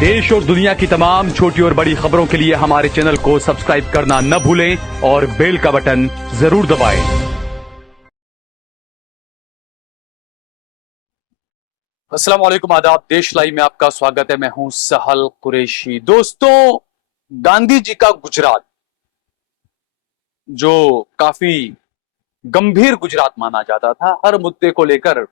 देश और दुनिया की तमाम छोटी और बड़ी खबरों के लिए हमारे चैनल को सब्सक्राइब करना न भूलें और बेल का बटन जरूर दबाएं। अस्सलाम वालेकुम, आदाब। देश लाइव में आपका स्वागत है। मैं हूं सहल कुरैशी। दोस्तों, गांधी जी का गुजरात जो काफी गंभीर गुजरात माना जाता था, हर मुद्दे को लेकर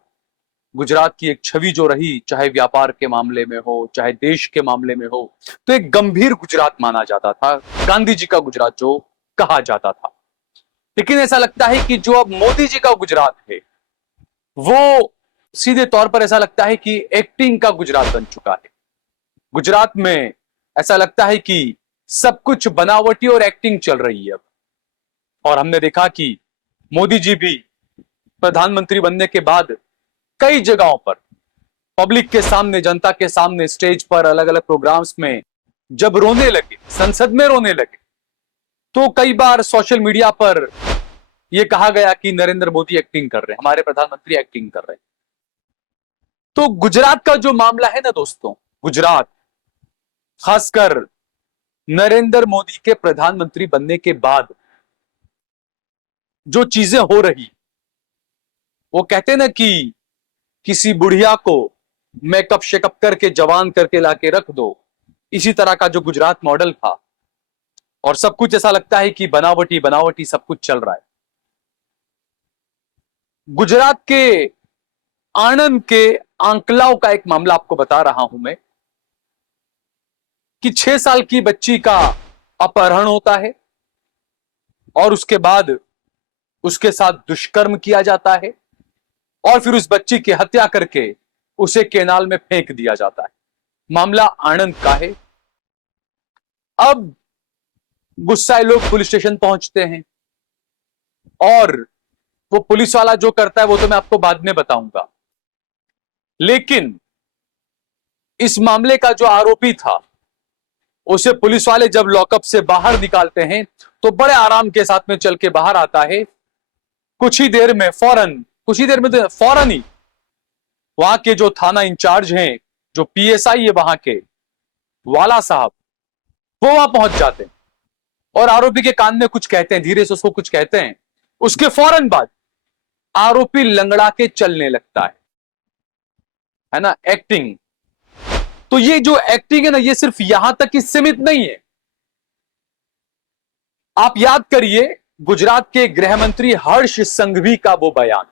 गुजरात की एक छवि जो रही, चाहे व्यापार के मामले में हो, चाहे देश के मामले में हो, तो एक गंभीर गुजरात माना जाता था, गांधी जी का गुजरात जो कहा जाता था। लेकिन ऐसा लगता है कि जो अब मोदी जी का गुजरात है, वो सीधे तौर पर ऐसा लगता है कि एक्टिंग का गुजरात बन चुका है। गुजरात में ऐसा लगता है कि सब कुछ बनावटी और एक्टिंग चल रही है। और हमने देखा कि मोदी जी भी प्रधानमंत्री बनने के बाद कई जगहों पर पब्लिक के सामने, जनता के सामने, स्टेज पर, अलग अलग प्रोग्राम्स में जब रोने लगे, संसद में रोने लगे, तो कई बार सोशल मीडिया पर यह कहा गया कि नरेंद्र मोदी एक्टिंग कर रहे हैं, हमारे प्रधानमंत्री एक्टिंग कर रहे हैं। तो गुजरात का जो मामला है ना दोस्तों, गुजरात खासकर नरेंद्र मोदी के प्रधानमंत्री बनने के बाद जो चीजें हो रही, वो कहते ना कि किसी बुढ़िया को मेकअप शेकअप करके जवान करके लाके रख दो, इसी तरह का जो गुजरात मॉडल था। और सब कुछ ऐसा लगता है कि बनावटी बनावटी सब कुछ चल रहा है। गुजरात के आणंद के आंकलाव का एक मामला आपको बता रहा हूं मैं कि 6 साल की बच्ची का अपहरण होता है और उसके बाद उसके साथ दुष्कर्म किया जाता है और फिर उस बच्ची की हत्या करके उसे केनाल में फेंक दिया जाता है। मामला आणंद का है। अब गुस्साए लोग पुलिस स्टेशन पहुंचते हैं और वो पुलिस वाला जो करता है वो तो मैं आपको बाद में बताऊंगा। लेकिन इस मामले का जो आरोपी था, उसे पुलिस वाले जब लॉकअप से बाहर निकालते हैं तो बड़े आराम के साथ में चल के बाहर आता है। कुछ ही देर में फौरन ही वहां के जो थाना इंचार्ज हैं, जो पीएसआई है वहां के, वाला साहब, वो वहां पहुंच जाते हैं और आरोपी के कान में कुछ कहते हैं, धीरे से उसको कुछ कहते हैं। उसके फौरन बाद आरोपी लंगड़ा के चलने लगता है ना, एक्टिंग। तो ये जो एक्टिंग है ना, ये सिर्फ यहां तक ही सीमित नहीं है। आप याद करिए गुजरात के गृह मंत्री हर्ष संघवी का वो बयान,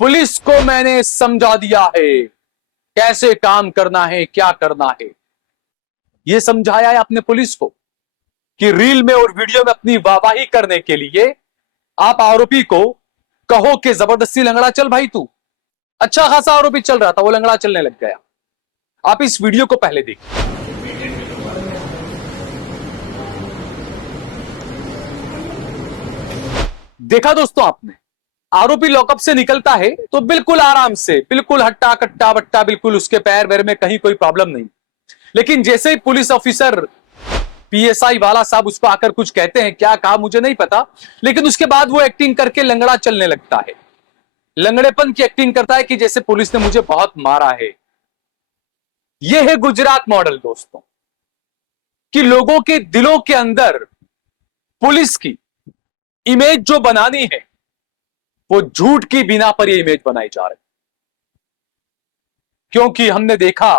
पुलिस को मैंने समझा दिया है कैसे काम करना है, क्या करना है। यह समझाया है आपने पुलिस को कि रील में और वीडियो में अपनी वाहवाही करने के लिए आप आरोपी को कहो कि जबरदस्ती लंगड़ा चल भाई तू। अच्छा खासा आरोपी चल रहा था, वो लंगड़ा चलने लग गया। आप इस वीडियो को पहले देखिए। देखा दोस्तों आपने, आरोपी लॉकअप से निकलता है तो बिल्कुल आराम से, बिल्कुल हट्टा कट्टा बट्टा, बिल्कुल उसके पैर वैर में कहीं कोई प्रॉब्लम नहीं। लेकिन जैसे ही पुलिस ऑफिसर पीएसआई वाला साहब उसको आकर कुछ कहते हैं, क्या कहा मुझे नहीं पता, लेकिन उसके बाद वो एक्टिंग करके लंगड़ा चलने लगता है। लंगड़ेपन की एक्टिंग करता है कि जैसे पुलिस ने मुझे बहुत मारा है। यह है गुजरात मॉडल दोस्तों, कि लोगों के दिलों के अंदर पुलिस की इमेज जो बनानी है, वो झूठ की बिना पर यह इमेज बनाई जा रही। क्योंकि हमने देखा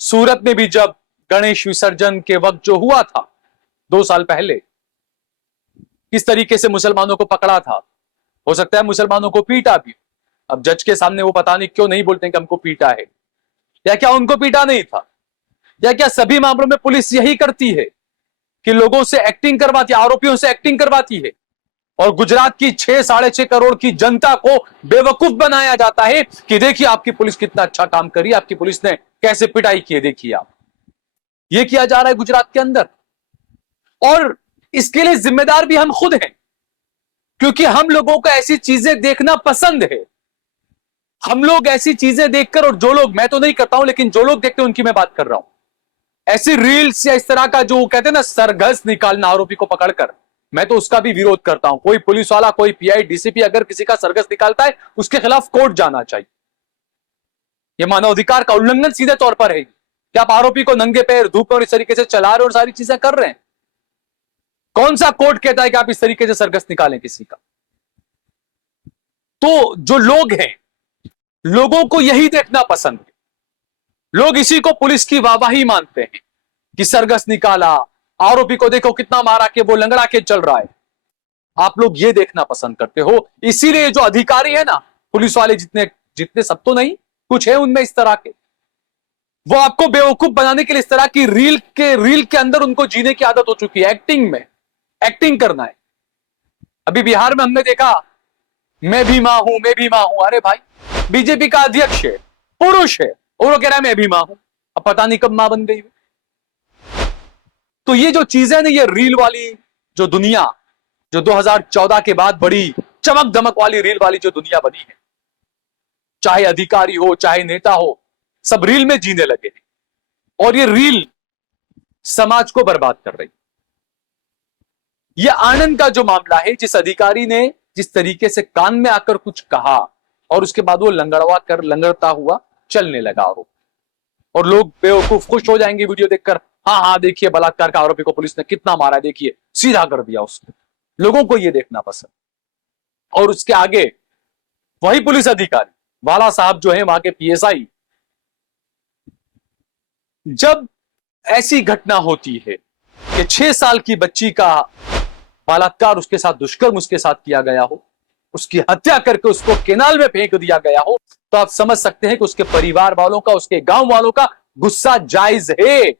सूरत में भी जब गणेश विसर्जन के वक्त जो हुआ था 2 साल पहले, किस तरीके से मुसलमानों को पकड़ा था। हो सकता है मुसलमानों को पीटा भी। अब जज के सामने वो पता नहीं क्यों नहीं बोलते कि हमको पीटा है, या क्या उनको पीटा नहीं था, या क्या सभी मामलों में पुलिस यही करती है कि लोगों से एक्टिंग करवाती है, आरोपियों से एक्टिंग करवाती है और गुजरात की 6-6.5 करोड़ की जनता को बेवकूफ बनाया जाता है कि देखिए आपकी पुलिस कितना अच्छा काम करी, आपकी पुलिस ने कैसे पिटाई की है, देखिए आप। यह किया जा रहा है गुजरात के अंदर और इसके लिए जिम्मेदार भी हम खुद हैं, क्योंकि हम लोगों को ऐसी चीजें देखना पसंद है। हम लोग ऐसी चीजें देखकर, और जो लोग, मैं तो नहीं करता हूं लेकिन जो लोग देखते हैं उनकी मैं बात कर रहा हूं, ऐसी रील्स या इस तरह का जो कहते हैं ना सरघस निकालना आरोपी को पकड़कर, मैं तो उसका भी विरोध करता हूं। कोई पुलिस वाला, कोई पीआई, डीसीपी अगर किसी का सरघस निकालता है, उसके खिलाफ कोर्ट जाना चाहिए। यह मानवाधिकार का उल्लंघन सीधे तौर पर है। क्या आप आरोपी को नंगे पैर धूप में और इस तरीके से चला रहे हो और सारी चीजें कर रहे हैं? कौन सा कोर्ट कहता है कि आप इस तरीके से सरगस निकालें किसी का? तो जो लोग हैं, लोगों को यही देखना पसंद है। लोग इसी को पुलिस की वाहवाही मानते हैं कि सरगस निकाला, आरोपी को देखो कितना मारा के वो लंगड़ा के चल रहा है। आप लोग ये देखना पसंद करते हो। इसीलिए जो अधिकारी है ना, पुलिस वाले जितने जितने, सब तो नहीं, कुछ है उनमें इस तरह के, वो आपको बेवकूफ बनाने के लिए इस तरह की रील के अंदर उनको जीने की आदत हो चुकी है। एक्टिंग में एक्टिंग करना है। अभी बिहार में हमने देखा, मैं भी मां हूं, मैं भी मां हूं। अरे भाई, बीजेपी का अध्यक्ष है, पुरुष है, और वो कह रहा है मैं भी मां हूं। अब पता नहीं कब मां बन गई। तो ये जो चीजें ना, ये रील वाली जो दुनिया, जो 2014 के बाद बड़ी चमक दमक वाली रील वाली जो दुनिया बनी है, चाहे अधिकारी हो चाहे नेता हो, सब रील में जीने लगे हैं। और ये रील समाज को बर्बाद कर रही। ये आनंद का जो मामला है, जिस अधिकारी ने जिस तरीके से कान में आकर कुछ कहा और उसके बाद वो लंगड़ता हुआ चलने लगा, और लोग बेवकूफ खुश हो जाएंगे वीडियो देखकर। हाँ हाँ, देखिए बलात्कार का आरोपी को पुलिस ने कितना मारा, देखिए सीधा कर दिया उसको। लोगों को यह देखना पसंद। और उसके आगे वही पुलिस अधिकारी वाला साहब जो है, वहां के पीएसआई, जब ऐसी घटना होती है कि 6 साल की बच्ची का बलात्कार, उसके साथ दुष्कर्म उसके साथ किया गया हो, उसकी हत्या करके उसको केनाल में फेंक दिया गया हो, तो आप समझ सकते हैं कि उसके परिवार वालों का, उसके गांव वालों का गुस्सा जायज है।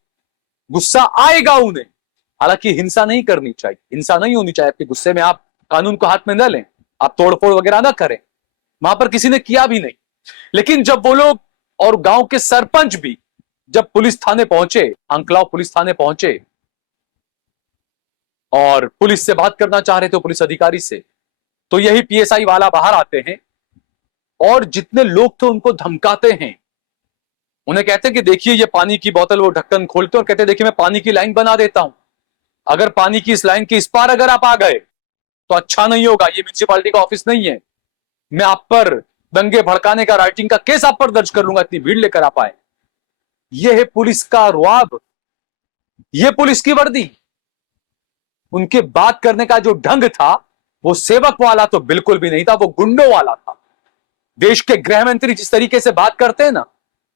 गुस्सा आएगा उन्हें। हालांकि हिंसा नहीं करनी चाहिए, हिंसा नहीं होनी चाहिए। आपके गुस्से में आप कानून को हाथ में न लें, आप तोड़फोड़ वगैरह ना करें। वहां पर किसी ने किया भी नहीं। लेकिन जब वो लोग और गांव के सरपंच भी जब पुलिस थाने पहुंचे, अंकलाव पुलिस थाने पहुंचे, और पुलिस से बात करना चाह रहे थे पुलिस अधिकारी से, तो यही पीएसआई वाला बाहर आते हैं और जितने लोग थे उनको धमकाते हैं। उन्हें कहते हैं कि देखिए ये पानी की बोतल, वो ढक्कन खोलते और कहते हैं देखिए मैं पानी की लाइन बना देता हूं, अगर पानी की इस लाइन के इस पार अगर आप आ गए तो अच्छा नहीं होगा, ये म्यूनिसिपालिटी का ऑफिस नहीं है, मैं आप पर दंगे भड़काने का, राइटिंग का केस आप पर दर्ज कर लूंगा, इतनी भीड़ लेकर आप आए। यह है पुलिस का रुआब, यह पुलिस की वर्दी। उनके बात करने का जो ढंग था, वो सेवक वाला तो बिल्कुल भी नहीं था, वो गुंडों वाला था। देश के गृह मंत्री जिस तरीके से बात करते हैं ना,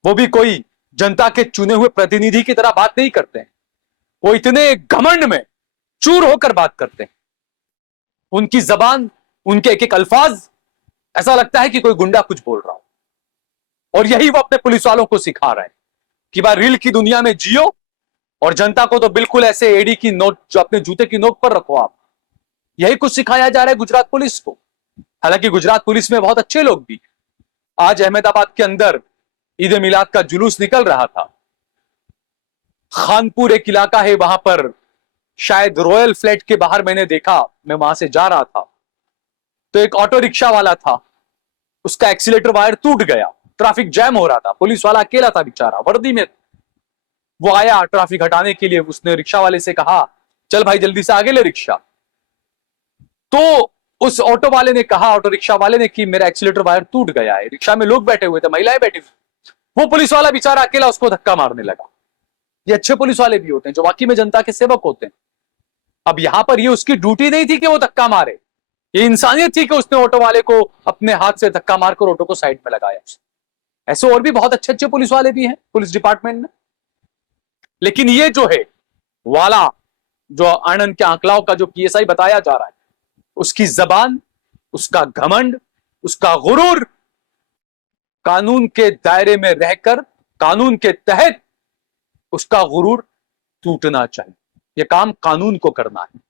वो भी कोई जनता के चुने हुए प्रतिनिधि की तरह बात नहीं करते हैं। वो इतने घमंड में चूर होकर बात करते हैं। उनकी जबान, उनके एक एक अल्फाज, ऐसा लगता है कि कोई गुंडा कुछ बोल रहा हो। और यही वो अपने पुलिस वालों को सिखा रहे हैं कि भाई रील की दुनिया में जियो, और जनता को तो बिल्कुल ऐसे एडी की नोट, जो अपने जूते की नोक पर रखो आप। यही कुछ सिखाया जा रहा है गुजरात पुलिस को। हालांकि गुजरात पुलिस में बहुत अच्छे लोग भी। आज अहमदाबाद के अंदर ईद ए मिलाद का जुलूस निकल रहा था। खानपुर एक इलाका है, वहां पर शायद रॉयल फ्लैट के बाहर मैंने देखा, मैं वहां से जा रहा था, तो एक ऑटो रिक्शा वाला था, उसका एक्सीलेटर वायर टूट गया, ट्रैफिक जैम हो रहा था, पुलिस वाला अकेला था बेचारा, वर्दी में। वो आया ट्रैफिक हटाने के लिए, उसने रिक्शा वाले से कहा चल भाई जल्दी से आगे ले रिक्शा। तो उस ऑटो वाले ने कहा, ऑटो रिक्शा वाले ने, कि मेरा एक्सीलेटर वायर टूट गया है। रिक्शा में लोग बैठे हुए थे, महिलाएं बैठी हुई। वो पुलिस वाला बेचारा अकेला उसको धक्का मारने लगा। ये अच्छे पुलिस वाले भी होते हैं जो वाकई में जनता के सेवक होते हैं। अब यहां पर ये उसकी ड्यूटी नहीं थी कि वो धक्का मारे, ये इंसानियत थी कि उसने ऑटो वाले को अपने हाथ से धक्का मारकर ऑटो को साइड में लगाया। ऐसे और भी बहुत अच्छे अच्छे पुलिस वाले भी हैं पुलिस डिपार्टमेंट में। लेकिन ये जो है वाला, जो आनंद के आंकलाव का जो पीएसआई बताया जा रहा है, उसकी जबान, उसका घमंड, उसका गुरूर, कानून के दायरे में रहकर, कानून के तहत उसका गुरूर टूटना चाहिए। यह काम कानून को करना है।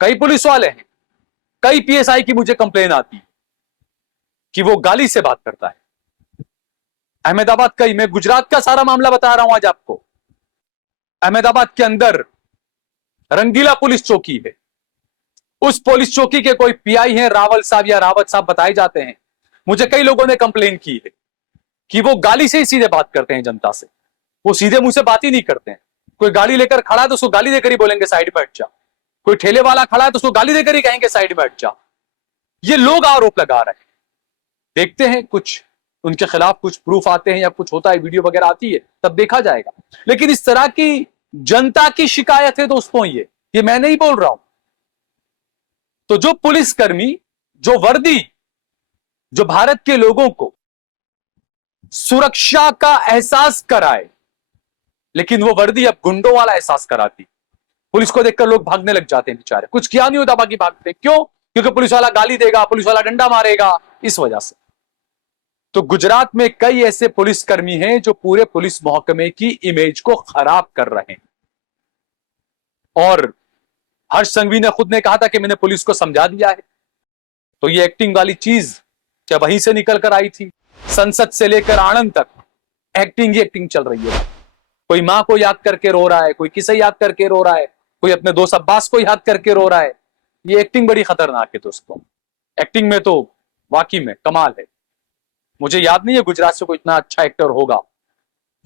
कई पुलिस वाले हैं, कई पीएसआई की मुझे कंप्लेन आती है कि वो गाली से बात करता है। अहमदाबाद का ही, मैं गुजरात का सारा मामला बता रहा हूं आज आपको। अहमदाबाद के अंदर रंगीला पुलिस चौकी है। उस पुलिस चौकी के कोई पीआई हैं, रावल साहब या रावत साहब बताए जाते हैं। मुझे कई लोगों ने कंप्लेन की है कि वो गाली से ही सीधे बात करते हैं जनता से। वो सीधे मुंह से बात ही नहीं करते हैं। कोई गाड़ी लेकर खड़ा है तो उसको गाली देकर ही बोलेंगे साइड में हट जा। कोई ठेले वाला खड़ा है तो उसको गाली देकर ही कहेंगे साइड में हट जा। ये लोग आरोप लगा रहे हैं। देखते हैं कुछ उनके खिलाफ कुछ प्रूफ आते हैं या कुछ होता है, वीडियो वगैरह आती है, तब देखा जाएगा। लेकिन इस तरह की जनता की शिकायत है दोस्तों, ये मैं नहीं बोल रहा हूं। तो जो पुलिसकर्मी, जो वर्दी, जो भारत के लोगों को सुरक्षा का एहसास कराए, लेकिन वो वर्दी अब गुंडों वाला एहसास कराती। पुलिस को देखकर लोग भागने लग जाते हैं बेचारे, कुछ किया नहीं होता बाकी भागते। क्यों? क्योंकि पुलिस वाला गाली देगा, पुलिस वाला डंडा मारेगा, इस वजह से। तो गुजरात में कई ऐसे पुलिसकर्मी हैं जो पूरे पुलिस महकमे की इमेज को खराब कर रहे हैं। और हर्ष संघवी ने खुद ने कहा था कि मैंने पुलिस को समझा दिया है। तो ये एक्टिंग वाली चीज क्या वहीं से निकल कर आई थी? संसद से लेकर आणंद तक एक्टिंग ही एक्टिंग चल रही है। कोई मां को याद करके रो रहा है, कोई किसे याद करके रो रहा है, कोई अपने दोस्त अब्बास को याद करके रो रहा है। ये एक्टिंग बड़ी खतरनाक है दोस्तों। एक्टिंग में तो वाकई में कमाल है। मुझे याद नहीं है गुजरात से कोई इतना अच्छा एक्टर होगा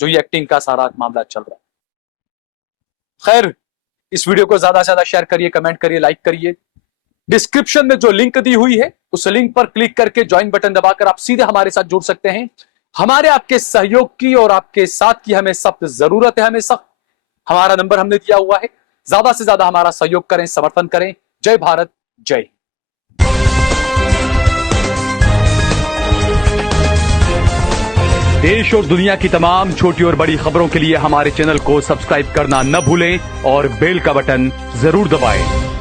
जो ये एक्टिंग का सारा मामला चल रहा है। खैर, इस वीडियो को ज्यादा से ज्यादा शेयर करिए, कमेंट करिए, लाइक करिए। डिस्क्रिप्शन में जो लिंक दी हुई है उस लिंक पर क्लिक करके ज्वाइन बटन दबाकर आप सीधे हमारे साथ जुड़ सकते हैं। हमारे आपके सहयोग की और आपके साथ की हमें सख्त जरूरत है। हमें सख्त, हमारा नंबर हमने दिया हुआ है। ज्यादा से ज्यादा हमारा सहयोग करें, समर्थन करें। जय भारत, जय। देश और दुनिया की तमाम छोटी और बड़ी खबरों के लिए हमारे चैनल को सब्सक्राइब करना न भूलें और बेल का बटन जरूर दबाएं।